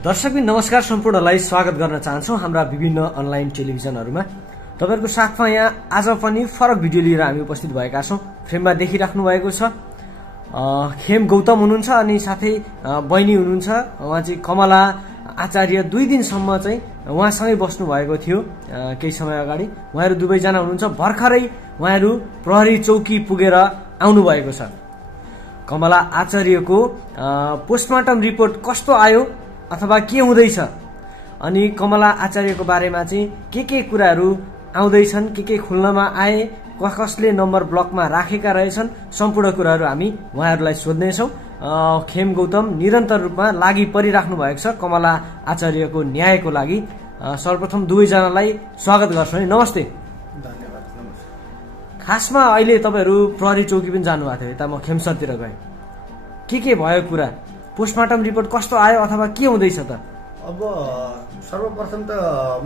दर्शकबिन नमस्कार, सम्पूर्णलाई स्वागत गर्न चाहन्छौँ हाम्रा विभिन्न अनलाइन टेलिभिजनहरूमा। तपाईहरुको साथमा यहाँ आज पनि फरक भिडियो लिएर हामी उपस्थित भएका छौँ। फ्रेममा देखिराख्नु भएको छ खेम गौतम हुनुहुन्छ अनि साथै बहिनी हुनुहुन्छ, उहाँ चाहिँ कमला आचार्य। 2 दिनसम्म चाहिँ उहाँसँगै बस्नु भएको थियो केही समय अगाडि। उहाँहरू दुवैजना हुनुहुन्छ। भर्खरै उहाँहरू प्रहरी चौकी पुगेर आउनु भएको छ। कमला आचार्यको पोस्टमार्टम रिपोर्ट कस्तो आयो अथवा के हुँदैछ अनि कमला आचार्यको बारेमा चाहिँ के कुराहरू आउँदैछन्, के खुल्नमा आए, कसले नम्बर ब्लकमा राखेका रहेछन्, सम्पूर्ण कुराहरू हामी उहाँहरूलाई सोध्नेछौँ। खेम गौतम निरन्तर रूपमा लागि परिराख्नु भएको छ कमला आचार्यको न्यायको लागि। सर्वप्रथम दुवैजनालाई स्वागत गर्छु है। नमस्ते। धन्यवाद। खासमा अहिले तपाईहरू प्रहरी चौकी पनि जानुभएको थियो, यता म खेमसरतिर गएँ। के भयो कुरा? पोस्टमार्टम रिपोर्ट कस्तो आयो अथवा के हुँदैछ त? अब सर्वप्रथम त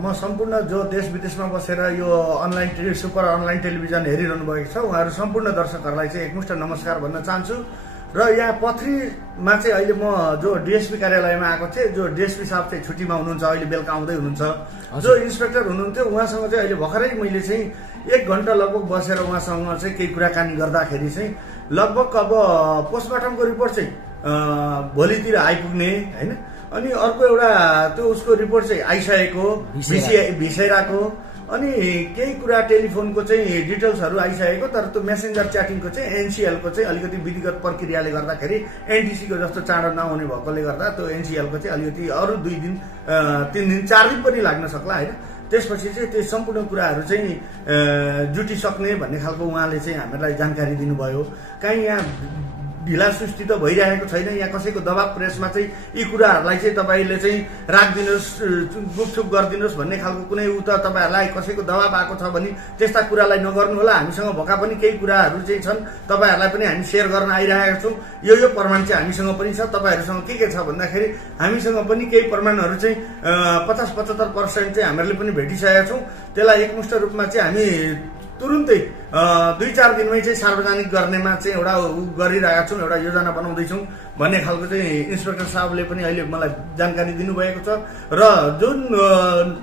म सम्पूर्ण जो देश विदेशमा बसेर यो सुपर अनलाइन टेलिभिजन हेरिरहनु भएको छ उहाँहरू सम्पूर्ण दर्शकहरूलाई चाहिँ एकमुष्ट नमस्कार भन्न चाहन्छु। र यहाँ पथरीमा चाहिँ अहिले म जो डीएसपी कार्यालयमा आएको थिएँ, जो डीएसपी साहब चाहिँ छुट्टीमा हुनुहुन्छ, अहिले बेलुका आउँदै हुनुहुन्छ। जो इन्सपेक्टर हुनुहुन्थ्यो उहाँसँग चाहिँ अहिले भर्खरै मैले चाहिँ 1 घण्टा लगभग बसेर उहाँसँग चाहिँ केही कुराकानी गर्दाखेरि चाहिँ लगभग अब पोस्टमार्टमको रिपोर्ट चाहिँ भोलितिर आइपुग्ने हैन। अनि अर्को एउटा त्यो उसको रिपोर्ट चाहिँ आइसकेको भिसेराको, अनि केही कुरा टेलिफोनको चाहिँ डिटेल्सहरू आइसकेको। तर त्यो मेसेन्जर च्याटिङको चाहिँ एनसीएलको चाहिँ अलिकति विधिगत प्रक्रियाले गर्दाखेरि एनटीसीको जस्तो चाँडो नहुने भएकोले गर्दा त्यो एनसीएलको चाहिँ अलिकति अरू 2 दिन 3 दिन 4 दिन पनि लाग्न सक्ला हैन। त्यसपछि चाहिँ त्यो सम्पूर्ण कुराहरू चाहिँ जुटिसक्ने भन्ने खालको उहाँले चाहिँ हामीलाई जानकारी दिनुभयो। काहीँ यहाँ ढिला सुस्ती त भइरहेको छैन। यहाँ कसैको दबाब प्रेसमा चाहिँ यी कुराहरूलाई चाहिँ तपाईँले चाहिँ राखिदिनुहोस्, गुपचुप गरिदिनुहोस् भन्ने खालको कुनै उ त तपाईँहरूलाई कसैको दबाब आएको छ भने त्यस्ता कुरालाई नगर्नु होला। हामीसँग भएका पनि केही कुराहरू चाहिँ छन्, तपाईँहरूलाई पनि हामी सेयर गर्न आइरहेका छौँ। यो प्रमाण चाहिँ हामीसँग पनि छ। तपाईँहरूसँग के छ भन्दाखेरि हामीसँग पनि केही प्रमाणहरू चाहिँ 50-75% चाहिँ हामीहरूले पनि भेटिसकेका छौँ। त्यसलाई एकमुष्ट रूपमा चाहिँ हामी तुरुन्तै 2-4 दिनमै चाहिँ सार्वजनिक गर्नेमा चाहिँ एउटा गरिरहेका छौँ, एउटा योजना बनाउँदैछौँ भन्ने खालको चाहिँ इन्सपेक्टर साहबले पनि अहिले मलाई जानकारी दिनुभएको छ। र जुन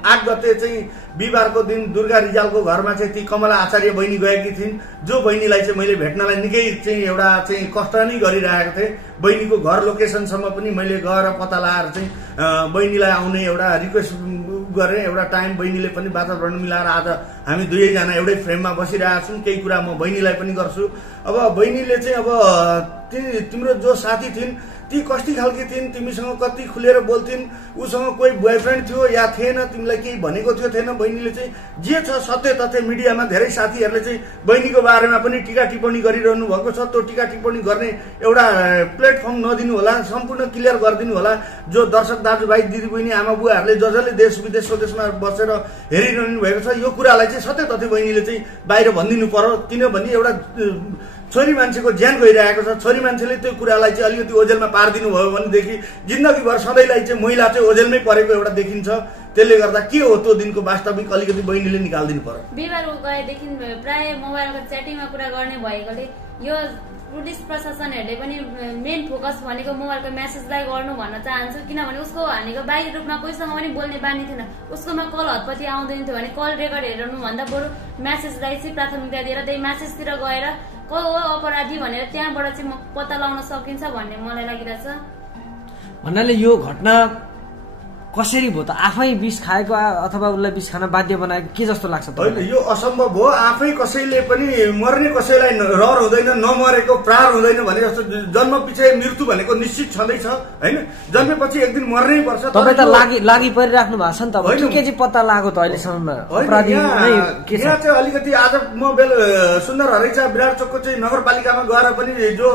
8 गते चाहिँ बिहिबारको दिन दुर्गा रिजालको घरमा चाहिँ ती कमला आचार्य बहिनी गएकी थिइन्, जो बहिनीलाई चाहिँ मैले भेट्नलाई निकै चाहिँ एउटा चाहिँ कष्ट नै गरिरहेको थिएँ। बहिनीको घर लोकेसनसम्म पनि मैले गएर पत्ता लगाएर चाहिँ बहिनीलाई आउने एउटा रिक्वेस्ट गरेँ। एउटा टाइम बहिनीले पनि वातावरण मिलाएर आज हामी दुवैजना एउटै फ्रेममा बसिरहेका छौँ। केही कुरा म बहिनीलाई पनि गर्छु। अब बहिनीले चाहिँ अब तिम्रो जो साथी थिइन् ती कति खालकी थिइन्, तिमीसँग कति खुलेर बोल्थिन्, उसँग कोही बोयफ्रेन्ड थियो या थिएन, तिमीलाई केही भनेको थियो थिएन? बहिनीले चाहिँ जे छ सत्य तथ्य मिडियामा धेरै साथीहरूले चाहिँ बहिनीको बारेमा पनि टीका टिप्पणी गरिरहनु भएको छ। त्यो टिका टिप्पणी गर्ने एउटा प्लेटफर्म नदिनु होला, सम्पूर्ण क्लियर गरिदिनु होला। जो दर्शक दाजुभाइ दिदीबहिनी आमा बुवाहरूले जसले देश विदेश स्वदेशमा बसेर हेरिरहनु भएको छ यो कुरालाई चाहिँ सत्य तथ्य बहिनीले चाहिँ बाहिर भनिदिनु पर्यो। किनभने एउटा छोरी मान्छेको ज्यान गइरहेको छ। छोरी मान्छेले त्यो कुरालाई चाहिँ अलिकति ओझेलमा पारिदिनु भयो भनेदेखि जिन्दगीभर सधैँलाई चाहिँ महिला चाहिँ ओझेलमै परेको एउटा देखिन्छ। त्यसले गर्दा के हो त्यो दिनको वास्तविक अलिकति बहिनीले निकालिदिनु पर्यो। बिहिबार गएदेखि प्राय मोबाइलको च्याटिङमा कुरा गर्ने भएकोले यो पुलिस प्रशासनहरूले पनि मेन फोकस भनेको मोबाइलको मेसेजलाई गर्नु भन्न चाहन्छु। किनभने उसको भनेको बाहिरी रूपमा कोहीसँग पनि बोल्ने बानी थिएन। उसकोमा कल हतपति आउँदैन थियो भने कल रेकर्ड हेर्नुभन्दा बरु मेसेजलाई चाहिँ प्राथमिकता दिएर त्यही मेसेजतिर गएर को हो अपराधी भनेर त्यहाँबाट चाहिँ पत्ता लगाउन सकिन्छ भन्ने मलाई लागिरहेछ। भन्नाले यो घटना कसरी भयो त? आफै विष खाएको अथवा उसलाई विष खान बाध्य बनाएको के जस्तो लाग्छ? होइन, यो असम्भव हो। आफै कसैले पनि मर्ने कसैलाई रहर हुँदैन, नमरेको प्रार हुँदैन भने जस्तो जन्म पछि मृत्यु भनेको निश्चित छँदैछ हैन। जन्मेपछि एक दिन मर्नै पर्छ। तपाईँ त लागि परिराख्नु भएको छ नि त। के चाहिँ पत्ता लाग्यो त अहिलेसम्म अपराधी नै के छ? यहाँ चाहिँ अलिकति आज म सुन्दर हरेचा विराट चोकको चाहिँ नगरपालिकामा गएर पनि जो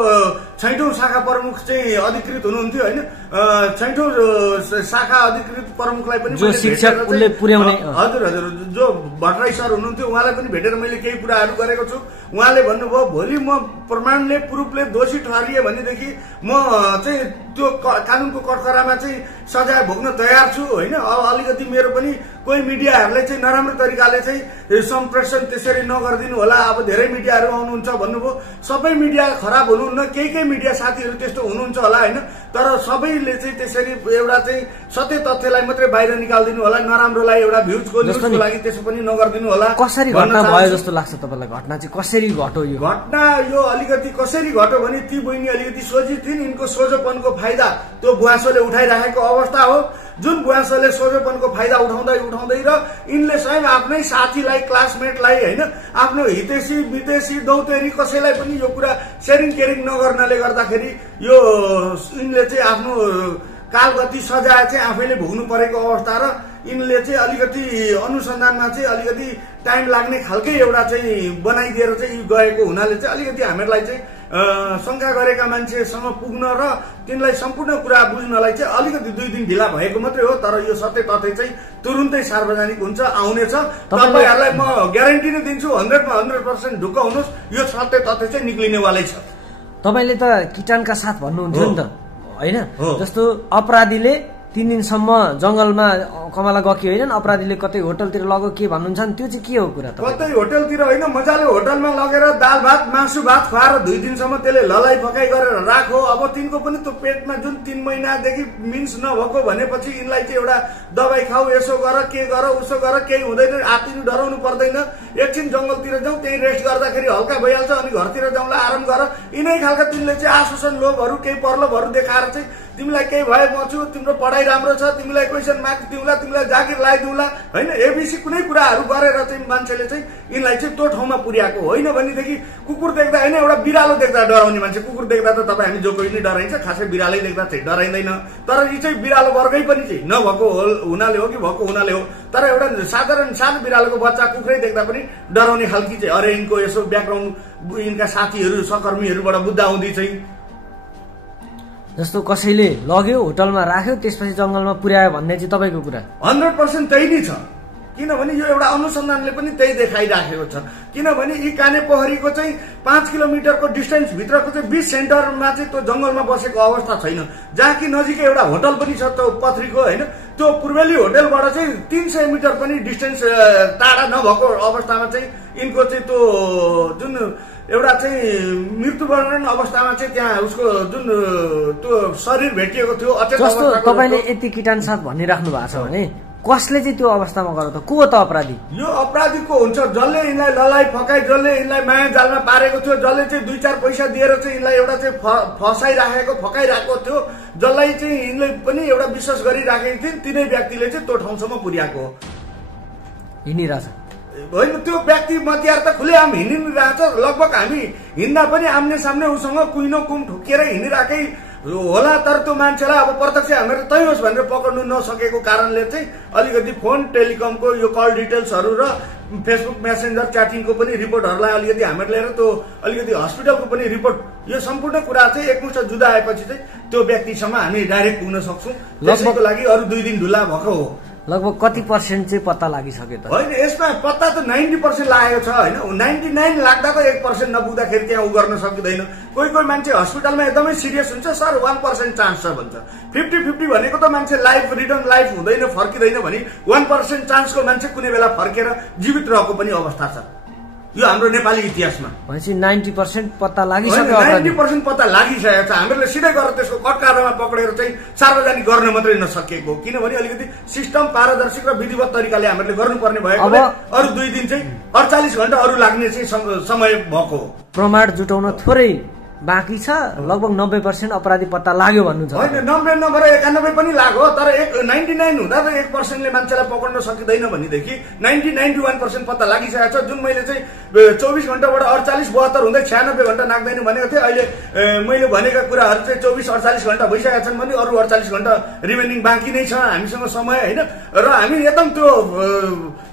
छैटौं शाखा प्रमुख चाहिँ अधिकृत हुनुहुन्थ्यो हैन, छैटौं शाखा प्रमुखलाई पनि जो शिक्षक उनले पुर्याउने हजुर जो भट्टराई सर हुनुहुन्थ्यो उहाँलाई पनि भेटेर मैले केही कुराहरू गरेको छु। उहाँले भन्नुभयो भोलि म प्रमाणले प्रुफले दोषी ठहरिए भनेदेखि म चाहिँ त्यो कानुनको कठघरामा चाहिँ सजाय भोग्न तयार छु होइन। अब अलिकति मेरो पनि कोही मिडियाहरूलाई चाहिँ नराम्रो तरिकाले चाहिँ सम्प्रेषण त्यसरी नगरिदिनु होला। अब धेरै मिडियाहरू आउनुहुन्छ भन्नुभयो, सबै मिडिया खराब हुनुहुन्न, केही मिडिया साथीहरू त्यस्तो हुनुहुन्छ होला होइन। तर सबैले चाहिँ त्यसरी एउटा चाहिँ सत्य तथ्यलाई मात्रै बाहिर निकालिदिनु होला, नराम्रोलाई एउटा न्युजको लागि त्यसो पनि नगरिदिनु होला। कसरी घटना भयो जस्तो लाग्छ तपाईँलाई? घटना चाहिँ कसरी घट्यो? यो घटना यो अलिकति कसरी घट्यो भने ती बहिनी अलिकति सोझी थिइन्, यिनको सोझोपनको फाइदा त्यो बुवासोले उठाइराखेको अवस्था हो। जुन बुवासोले सोझोपनको फाइदा उठाउँदै र यिनले स्वयं आफ्नै साथीलाई, क्लासमेटलाई होइन, आफ्नो हितैषी विदेशी दौतेरी कसैलाई पनि यो कुरा सेयरिङ केयरिङ नगर्नाले गर्दाखेरि यो यिनले चाहिँ आफ्नो कालगति सजाय चाहिँ आफैले भोग्नु परेको अवस्था र यिनले चाहिँ अलिकति अनुसन्धानमा चाहिँ अलिकति टाइम लाग्ने खालकै एउटा चाहिँ बनाइदिएर चाहिँ गएको हुनाले चाहिँ अलिकति हामीहरूलाई चाहिँ शंका गरेका मान्छेसँग पुग्न र तिनलाई सम्पूर्ण कुरा बुझ्नलाई चाहिँ अलिकति 2 दिन ढिला भएको मात्रै हो। तर यो सत्य तथ्य चाहिँ तुरुन्तै सार्वजनिक हुन्छ, आउनेछ। तपाईहरुलाई म ग्यारेन्टी नै दिन्छु 100 मा 100% ढुक्क हुनुहोस्, यो सत्य तथ्य चाहिँ निक्लिनेवालै छ। तपाईले त किटानका साथ भन्नुहुन्थ्यो नि त हैन? जस्तो अपराधीले 3 दिनसम्म जंगलमा कमला गकी होइन, अपराधीले कतै होटलतिर लग्यो के भन्नुहुन्छ नि, त्यो चाहिँ के हो कुरा? कतै होटलतिर होइन, मजाले होटलमा लगेर दाल भात मासु भात खुवाएर 2 दिनसम्म त्यसले ललाई पकाइ गरेर राखो। अब तिनको पनि त्यो पेटमा जुन 3 महिनादेखि मिन्स नभएको भनेपछि यिनलाई चाहिँ एउटा दबाई खाऊ, यसो गर, के गर, उसो गर, केही हुँदैन, आतिनु डराउनु पर्दैन। एकछिन जंगलतिर जाउँ, त्यही रेस्ट गर्दाखेरि हल्का भइहाल्छ, अनि घरतिर जाउँला आराम गर। यिनै खालका तिनले चाहिँ आश्वासन लोभहरू केही प्रलोभहरू देखाएर चाहिँ तिमीलाई केही भए म छु, तिम्रो पढाइ राम्रो छ, तिमीलाई क्वेसन मार्क्स दिउँला, तिमीलाई जागिर लगाइदिउँला होइन, एबिसी कुनै कुराहरू गरेर चाहिँ मान्छेले चाहिँ यिनलाई चाहिँ त्यो ठाउँमा पुर्याएको होइन। भनेदेखि कुकुर देख्दा होइन, एउटा बिरालो देख्दा डराउने मान्छे, कुकुर देख्दा त तपाईँ हामी जो कोही नै डराइन्छ, खासै बिरालै देख्दा चाहिँ डराइँदैन। तर यी चाहिँ बिरालो वर्गै पनि चाहिँ नभएको हुनाले हो कि भएको हुनाले हो, तर एउटा साधारण सानो बिरालोको बच्चा कुकुरै देख्दा पनि डराउने खालकी चाहिँ अरे यिनको यसो ब्याकग्राउन्ड यिनका साथीहरू सहकर्मीहरूबाट बुझ्दा आउँदै चाहिँ जस्तो कसैले लग्यो होटलमा राख्यो त्यसपछि जंगलमा पुर्यायो भन्ने चाहिँ तपाईको कुरा 100% त्यही नै छ। किनभने यो एउटा अनुसन्धानले पनि त्यही देखाइराखेको छ। किनभने यी काने पोखरीको चाहिँ 5 किलोमिटरको डिस्टेन्स भित्रको चाहिँ 20 सेन्टरमा चाहिँ त्यो जंगलमा बसेको अवस्था छैन, जहाँ कि नजिकै एउटा होटल पनि छ त्यो पथरीको होइन। त्यो पूर्वेली होटलबाट चाहिँ 300 मिटर पनि डिस्टेन्स टाढा नभएको अवस्थामा चाहिँ यिनको चाहिँ त्यो जुन एउटा चाहिँ मृत्युवरण अवस्थामा चाहिँ त्यहाँ उसको जुन त्यो शरीर भेटिएको थियो अचेत अवस्थाको। तपाईले यति किटान साथ भनिराख्नु भएको छ भने कसले चाहिँ त्यो अवस्थामा गर्यो त? को हो त अपराधी? यो अपराधीको हुन्छ जसले यिनलाई ललाई फकाई, जसले यिनलाई माया जालमा पारेको थियो, जसले चाहिँ 2-4 पैसा दिएर चाहिँ यिनलाई एउटा चाहिँ फसाइराखेको फकाइराखेको थियो, जसलाई चाहिँ यिनले पनि एउटा विश्वास गरिराखेको थिए, तिनै व्यक्तिले चाहिँ त्यो ठाउँसम्म पुर्याएको हो। हिँडिरहेछ होइन, त्यो व्यक्ति मतियार त खुलेआम हिँडिरहेछ। लगभग हामी हिँड्दा पनि आम्ने सामने उसँग कुइनो कुम ठोकिएर हिँडिरहेकै होला। तर त्यो मान्छेलाई अब प्रत्यक्ष हामीहरू तै होस् भनेर पक्र्नु नसकेको कारणले चाहिँ अलिकति फोन टेलिकमको यो कल डिटेल्सहरू र फेसबुक मेसेन्जर च्याटिङको पनि रिपोर्टहरूलाई अलिकति हामीहरू लिएर त्यो अलिकति हस्पिटलको पनि रिपोर्ट, यो सम्पूर्ण कुरा चाहिँ एकमुष्ट जुदा आएपछि चाहिँ त्यो व्यक्तिसम्म हामी डाइरेक्ट पुग्न सक्छौँ। त्यसैको लागि अरू 2 दिन ढिला भएको हो। लगभग कति पर्सेन्ट चाहिँ पत्ता लागिसक्यो त? होइन, यसमा पत्ता त 90% लागेको छ होइन। 99 लाग्दा त 1% नपुग्दाखेरि त्यहाँ उ गर्न सकिँदैन। कोही मान्छे हस्पिटलमा एकदमै सिरियस हुन्छ, सर 1% चान्स छ भन्छ। 50-50 भनेको त मान्छे लाइफ रिटर्न लाइफ हुँदैन, फर्किँदैन भने 1% चान्सको मान्छे कुनै बेला फर्केर जीवित रहेको पनि अवस्था छ यो हाम्रो नेपाली इतिहासमा। भनेपछि 90% पत्ता लागिसक्यो। 90% पत्ता लागिसकेको छ। हामीहरूले सिधै गरेर त्यसको कटकारमा पक्रेर चाहिँ सार्वजनिक गर्न मात्रै नसकेको, किनभने अलिकति सिस्टम पारदर्शी र विधिवत तरिकाले हामीहरूले गर्नुपर्ने भएकोले अरू 2 दिन चाहिँ 48 घण्टा अरू लाग्ने चाहिँ समय भएको। प्रमाण जुटाउन थोरै बाँकी छ, लगभग 90% अपराधी पत्ता लाग्यो भन्नुहुन्छ? होइन, 90 नभएर 91 पनि लाग्यो, तर 99 हुँदा त 1%ले मान्छेलाई पक्र्न सकिँदैन भनेदेखि 91% पत्ता लागिसकेको छ। जुन मैले चाहिँ 24 घण्टाबाट 48, 72 हुँदै 96 घण्टा नाग्दैन भनेको थिएँ, अहिले मैले भनेका कुराहरू चाहिँ 24-48 घण्टा भइसकेका छन् भने अरू 48 घण्टा रिमेनिङ बाँकी नै छ हामीसँग समय होइन। र हामी एकदम त्यो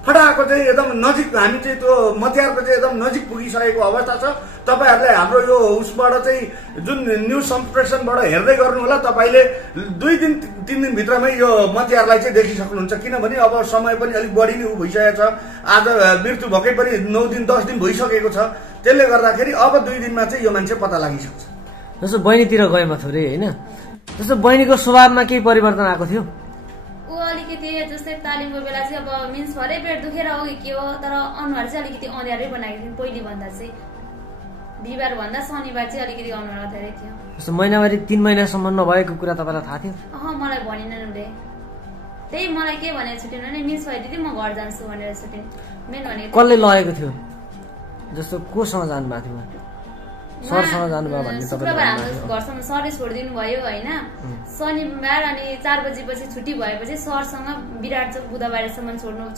फटाको चाहिँ एकदम नजिक, हामी चाहिँ त्यो मतियारको चाहिँ एकदम नजिक पुगिसकेको अवस्था छ। तपाईहरुले हाम्रो यो उसबाट चाहिँ जुन न्यूज सम्प्रेषणबाट हेर्दै गर्नु होला, तपाईले 2-3 दिन भित्रमै यो मतियारलाई चाहिँ देखिसक्नुहुन्छ। किनभने अब समय पनि अलिक बढी नै भइसकेको छ। आज मृत्यु भएकै पनि 9 दिन 10 दिन भइसकेको छ। त्यसले गर्दाखेरि अब 2 दिनमा चाहिँ यो मान्छे पत्ता लागिसक्छ। जस्तो बहिनीतिर गएमा थोरै हैन, जस्तो बहिनीको स्वभावमा केही परिवर्तन आएको थियो? ऊ अलिकति जस्तै तालिमको बेला चाहिँ अब मिन्स भरै पेट दुखेर हो कि के हो, तर अनुहार चाहिँ अलिकति अँध्यारै बनाएको थियो पहिले भन्दा चाहिँ। बिहिबार भन्दा शनिबार चाहिँ अलिकति अनुहार अँध्यारै थियो। जस्तो महिनावारी 3 महिनासम्म नभएको कुरा तपाईँलाई थाहा थियो? मलाई भनेनन् उसले। त्यही मलाई के भनेर छुट्टिनु भने मिन्स भयो दिदी म घर जान्छु भनेर छुट्टिनु। मेन भनेको कसले लगेको थियो? जस्तो कोसँग जानुभएको थियो? सरसँग जानुभयो भन्ने शुक्रबार हाम्रो घरसम्म सरले छोडिदिनु भयो होइन। शनिबार अनि 4 बजेपछि छुट्टी भएपछि सरसँग विराट चोक बुधबारसम्म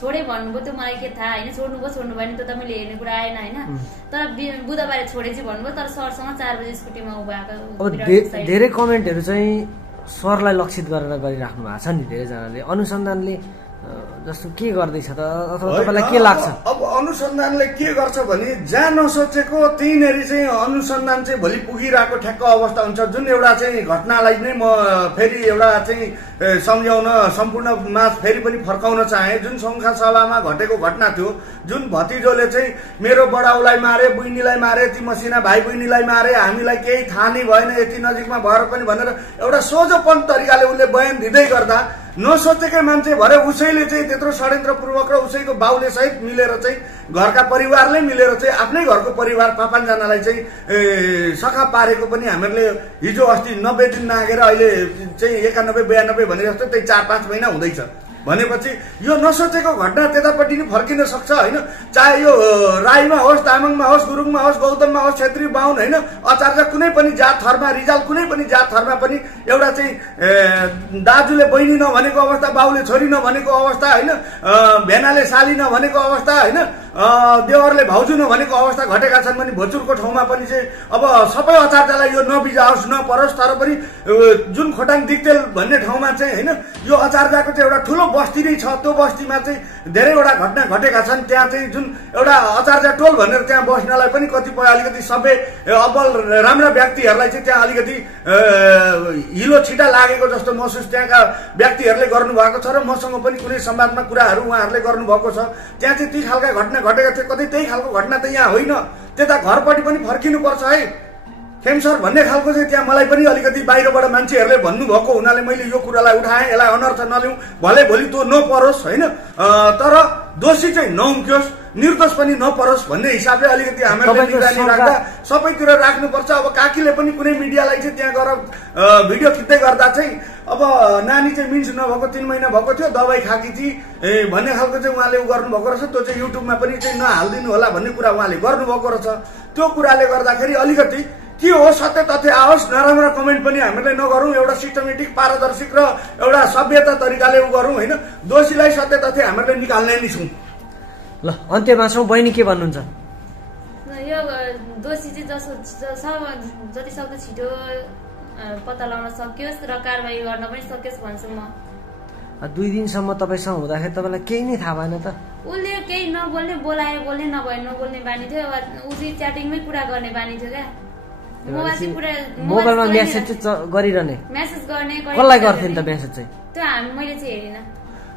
छोडे भन्नुभयो। त्यो मलाई के थाहा होइन, छोड्नु भएन त्यो त मैले हेर्ने कुरा आएन होइन। तर बुधबार छोडे चाहिँ भन्नुभयो, तर सरसँग 4 बजे स्कुटीमा उ भएको। धेरै कमेन्टहरू चाहिँ सरलाई लक्षित गरेर गरिराख्नु भएको छ नि धेरैजनाले। अनुसन्धानले जस्तो के गर्दैछ त, अथवा तपाईँलाई के लाग्छ? अब अनुसन्धानले के गर्छ भने जहाँ नसोचेको त्यहीँनेरि चाहिँ अनुसन्धान चाहिँ भोलि पुगिरहेको ठ्याक्क अवस्था हुन्छ। जुन एउटा चाहिँ घटनालाई नै म फेरि एउटा चाहिँ सम्झाउन सम्पूर्णमा फेरि पनि फर्काउन चाहे। जुन संखा सभामा घटेको घटना थियो, जुन भतिजोले चाहिँ मेरो बडाउलाई मारे, बहिनीलाई मारे, ती मसिना भाइ बहिनीलाई मारे, हामीलाई केही थाहा नै भएन यति नजिकमा भएर पनि भनेर एउटा सोझोपन तरिकाले उसले बयान दिँदै गर्दा नसोचेकै मान्छे भरे उसैले चाहिँ त्यत्रो षड्यन्त्रपूर्वक र उसैको बाउले सहित मिलेर चाहिँ घरका परिवारले मिलेर चाहिँ आफ्नै घरको परिवार 5 जनालाई चाहिँ सखा पारेको पनि हामीहरूले हिजो अस्ति 90 दिन नागेर अहिले चाहिँ 91-92 भने जस्तो त्यही 4-5 महिना हुँदैछ भनेपछि यो नसोचेको घटना त्यतापट्टि नि फर्किन सक्छ होइन। चाहे यो राईमा होस्, तामाङमा होस्, गुरुङमा होस्, गौतममा होस्, छेत्री बाहुन होइन, आचार्य कुनै पनि जात थरमा, रिजाल कुनै पनि जात थरमा पनि एउटा चाहिँ दाजुले बहिनी नभनेको अवस्था, बाउले छोरी नभनेको अवस्था होइन, भेनाले साली नभनेको अवस्था होइन, देवरले भाउजू नभनेको अवस्था घटेका छन् भने भोजुरको ठाउँमा पनि चाहिँ अब सबै आचार्यलाई यो नबिजाओस् नपरोस्। तर पनि जुन खोटाङ दिक्तेल भन्ने ठाउँमा चाहिँ होइन यो आचार्यको चाहिँ एउटा ठुलो बस्ती नै छ। त्यो बस्तीमा चाहिँ धेरैवटा घटना घटेका छन्। त्यहाँ चाहिँ जुन एउटा आचार्य टोल भनेर त्यहाँ बस्नलाई पनि कतिपय अलिकति सबै अब्बल राम्रा व्यक्तिहरूलाई चाहिँ त्यहाँ अलिकति हिलो छिटा लागेको जस्तो महसुस त्यहाँका व्यक्तिहरूले गर्नुभएको छ र मसँग पनि कुनै संवादमा कुराहरू उहाँहरूले गर्नुभएको छ। त्यहाँ चाहिँ ती खालका घटना घटेका थिए। कतै त्यही खालको घटना त यहाँ होइन, त्यता घरपट्टि पनि फर्किनुपर्छ है खेमसर भन्ने खालको चाहिँ त्यहाँ मलाई पनि अलिकति बाहिरबाट मान्छेहरूले भन्नुभएको हुनाले मैले यो कुरालाई उठाएँ। यसलाई अनर्थ नलिउँ, भले भोलि त्यो नपरोस् होइन, तर दोषी चाहिँ नहुन्क्योस्, निर्दोष पनि नपरोस् भन्ने हिसाबले अलिकति हामीले निगरानी राख्दा सबैतिर राख्नुपर्छ। अब काकीले पनि कुनै मिडियालाई चाहिँ त्यहाँ गएर भिडियो खिच्दै गर्दा चाहिँ अब नानी चाहिँ मिन्स नभएको 3 महिना भएको थियो, दबाई खाकी थिए भन्ने खालको चाहिँ उहाँले गर्नुभएको रहेछ। त्यो चाहिँ युट्युबमा पनि चाहिँ नहालिदिनु होला भन्ने कुरा उहाँले गर्नुभएको रहेछ। त्यो कुराले गर्दाखेरि अलिकति के हो सत्य तथ्य आओस्, नराम्रो कमेन्ट पनि हामीले नगरौँ, एउटा सिस्टमेटिक पारदर्शिक र एउटा सभ्यता तरिकाले उ गरौँ होइन। दोषीलाई सत्य तथ्य हामीले निकाल्ने नै छौँ। ल अन्त्यमा छौँ, बहिनी के भन्नुहुन्छ? यो दोषी चाहिँ जति सक्दो छिटो पत्ता लगाउन सकियोस् र कारबाही गर्न पनि सकियोस् भन्छु म। 2 दिनसम्म तपाईँसँग हुँदाखेरि तपाईँलाई केही नै थाहा भएन त? उसले केही नबोल्ने, बोलाएर बोल्ने, नभए नबोल्ने बानी थियो। उसले च्याटिङमै कुरा गर्ने बानी थियो क्या। मोबाइलमा मेसेज गरिरहने, मेसेज गर्ने कसलाई गर्थ्यो नि त मेसेज चाहिँ? त्यो मैले चाहिँ हेरिन।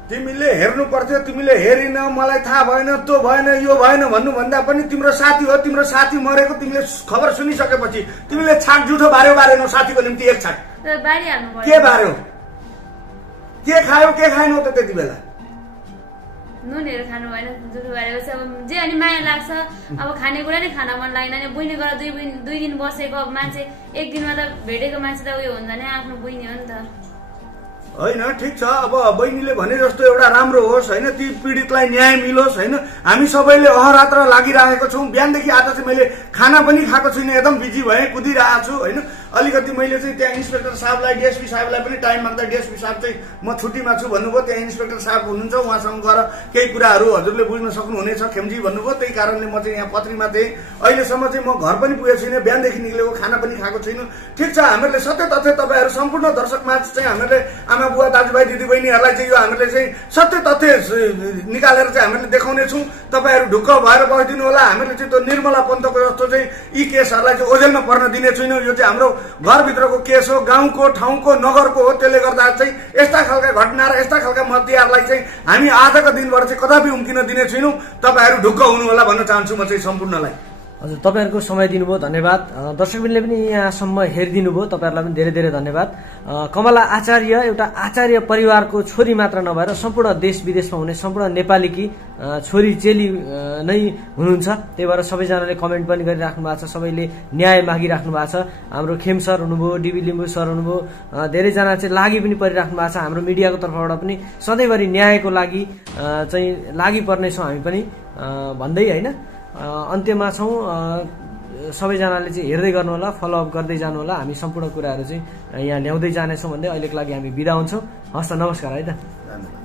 तिमीले हेर्नु पर्थ्यो, तिमीले हेरिन, मलाई थाहा भएन, त्यो भएन, यो भएन भन्नु भन्दा पनि तिम्रो साथी हो, तिम्रो साथी मरेको तिमीले खबर सुनिसकेपछि तिमीले छाक जुठो बारेनौ साथीको निम्ति 1 छाक बारिहाल्नु पर्यो। के बार्यो, के खायो, के खाएनौ त त्यति बेला? नुनहरू खानु भएन, जुठो बारेको छ। अब जे अनि माया लाग्छ, अब खानेकुरा नै खान मन लागेन नि। बहिनी गएर 2 दिन बसेको अब मान्छे 1 दिनमा त भेटेको मान्छे त उयो हुन्छ नि, आफ्नो बहिनी हो नि त होइन। ठिक छ, अब बहिनीले भने जस्तो एउटा राम्रो होस् होइन, ती पीडितलाई न्याय मिलोस् होइन। हामी सबैले अहरात्र लागिरहेको छौँ। बिहानदेखि आज चाहिँ मैले खाना पनि खाएको छुइनँ, एकदम बिजी भएँ, कुदिरहेको छु होइन। अलिकति मैले चाहिँ त्यहाँ इन्सपेक्टर साहबलाई, डिएसपी साहबलाई पनि टाइम माग्दा डिएसपी साहब चाहिँ म छुट्टीमा छु भन्नुभयो। त्यहाँ इन्सपेक्टर साहब हुनुहुन्छ, उहाँसँग गएर केही कुराहरू हजुरले बुझ्न सक्नुहुनेछ खेमजी भन्नुभयो। त्यही कारणले म चाहिँ यहाँ पत्रीमा थिएँ। अहिलेसम्म चाहिँ म घर पनि पुगेको छुइनँ, बिहानदेखि निक्लेको, खाना पनि खाएको छुइनँ। ठिक छ, हामीहरूले सत्य तथ्य तपाईँहरू सम्पूर्ण दर्शकमा चाहिँ हामीहरूले आमा बुवा दाजुभाइ दिदीबहिनीहरूलाई चाहिँ यो हामीले चाहिँ सत्य तथ्य निकालेर चाहिँ हामीले देखाउने छौँ। तपाईँहरू ढुक्क भएर बसिदिनु होला। हामीले चाहिँ त्यो निर्मला पन्तको जस्तो चाहिँ यी केसहरूलाई चाहिँ ओझेलमा पर्न दिने छैनौँ। यो चाहिँ हाम्रो घरभित्रको केस हो, गाउँको, ठाउँको, नगरको हो। त्यसले गर्दा चाहिँ यस्ता खालका घटना र यस्ता खालका मध्यहरूलाई चाहिँ हामी आजको दिनबाट चाहिँ कदापि उम्किन दिने छैनौँ। तपाईँहरू ढुक्क हुनु होला भन्न चाहन्छु म चाहिँ सम्पूर्णलाई। हजुर तपाईहरुको समय दिनुभयो धन्यवाद। दर्शकबिनले पनि यहाँसम्म हेरिदिनु भयो, तपाईहरुलाई पनि धेरै धेरै धन्यवाद। कमला आचार्य एउटा आचार्य परिवारको छोरी मात्र नभएर सम्पूर्ण देश विदेशमा हुने सम्पूर्ण नेपालीकी छोरी चेली नै हुनुहुन्छ। त्यही भएर सबैजनाले कमेन्ट पनि गरिराख्नु भएको छ, सबैले न्याय मागिराख्नु भएको छ। हाम्रो खेम सर हुनुभयो, डिबी लिम्बू सर हुनुभयो, धेरैजना चाहिँ लागि पनि परिराख्नु भएको छ। हाम्रो मिडियाको तर्फबाट पनि सधैँभरि न्यायको लागि चाहिँ लागि पर्नेछौँ हामी पनि भन्दै होइन अन्त्यमा छौँ। सबैजनाले चाहिँ हेर्दै गर्नु होला, फलोअप गर्दै जानु होला। हामी सम्पूर्ण कुराहरू चाहिँ यहाँ ल्याउँदै जानेछौँ भन्दै अहिलेको लागि हामी बिदा हुन्छौँ। हस् त, नमस्कार है त।